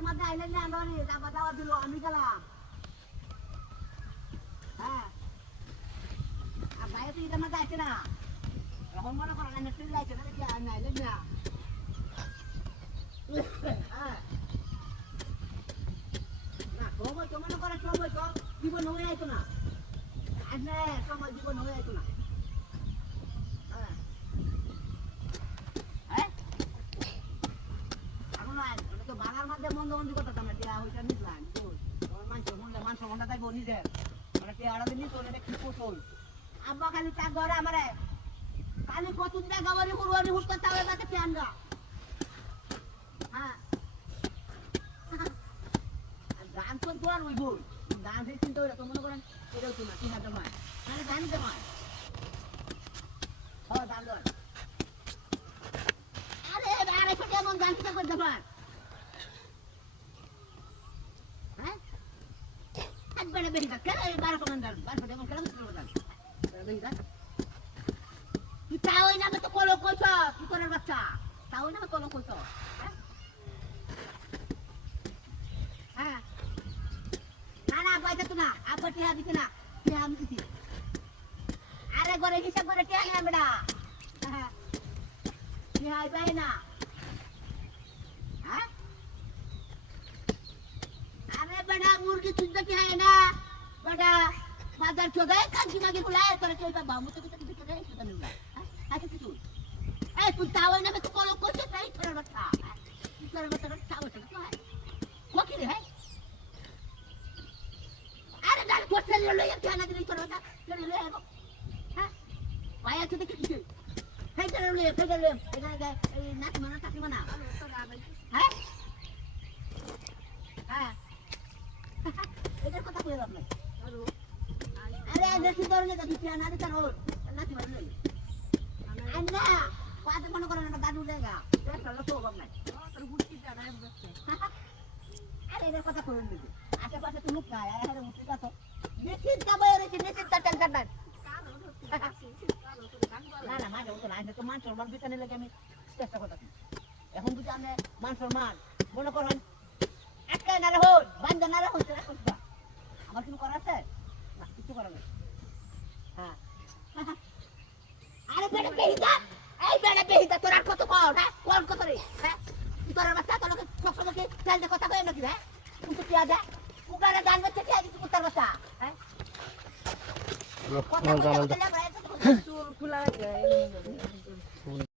বাজার মধ্যে আইলেন না আমরা দাওয়া দিল আমি গেলাম হ্যাঁ আর বাইরে তো ঈদের মধ্যে আছে না এখন মনে করেন না ট্রেন যাইছে না কি আর আইলেন না হ্যাঁ না সময় তো মনে করেন সময় তো জীবন হয়ে আইতো না আজ না সময় জীবন হয়ে আইতো না বাগার মধ্যে মন্দ মন্দি করতাম না টিয়া ওইটা নিলাম মানুষ ঘন্টা থাকবো নিজের মানে টিয়াটা দিলি তোর এটা কি কৌশল আব্বা খালি তার ঘরে আমারে খালি কতুন দা গাওয়ারি হুড়ুয়ারি হুট করতে হবে তাতে টিয়ান গা হ্যাঁ গান তো তোর ওই বই গান দিয়ে চিন্তা করে তো মনে করেন এটাও তো না 3000 মায় মানে গান দিতে হয় হ্যাঁ দাম দর আরে আরে ছোট এমন গান চিন্তা করতে পার बड़े बेटी का क्या है 12 कमांडर 12 बड़े कौन क्या बता बेटी का तू चाहो ना मैं तो कोलो कोसो तू करे बच्चा चाहो ना मैं कोलो कोसो हां ना बाइता तू ना आप टिया दिखे ना टिया हम दिखे अरे गोरे हिसाब करे टिया ना बेटा टिया आई बाई ना हां बड़ा मुर्गी तुझे क्या है ना बड़ा मादर चोदा है कांची मागे बुलाए तोरे के बाबा मुझे तो किसी के नहीं सुनने मिला ऐसे तू ए तू चावल ना मैं तो कोलो को से नहीं थोड़ा बता थोड़ा बता चावल से क्या है वो क्या है अरे डाल को से ले ये क्या ना नहीं थोड़ा बता ले ले हां पाया तो किसी है चलो ले नाच मना ताकी मना है हां এটার কথা কই আপনি আরে দেখি ধরলে তো দিতে না দিতে রোড নাকি মারলে আন্না পাতে মনে করেন না দাদু জায়গা এটা তো বাপ নাই তোর গুটি দাঁড়া বসছে আরে এর কথা কই দিবি আশেপাশে তো লোক নাই আরে উঠে যাতো নিশ্চিত যাবে রে নিশ্চিত টেনশন নাই না না মানে ওটা না তো মান সম্মান বিছানে লাগে আমি চেষ্টা করতেছি এখন যদি আমি মান সম্মান মনে করেন একটা না রহ বান্দা না রহ তোরা করবা আমার কিছু করার আছে না কিছু করার নেই হ্যাঁ আরে বেটা বেহিদা এই বেটা বেহিদা তোর আর কত কও না কোন কত রে হ্যাঁ তুই তোর বাচ্চা তোর লোকে সবসময় কি চালতে কথা কই নাকি হ্যাঁ তুই তো কিয়া দে উগারে গান বাচ্চা কি আদি তুই তোর বাচ্চা হ্যাঁ কথা বলতে খোলা লাগে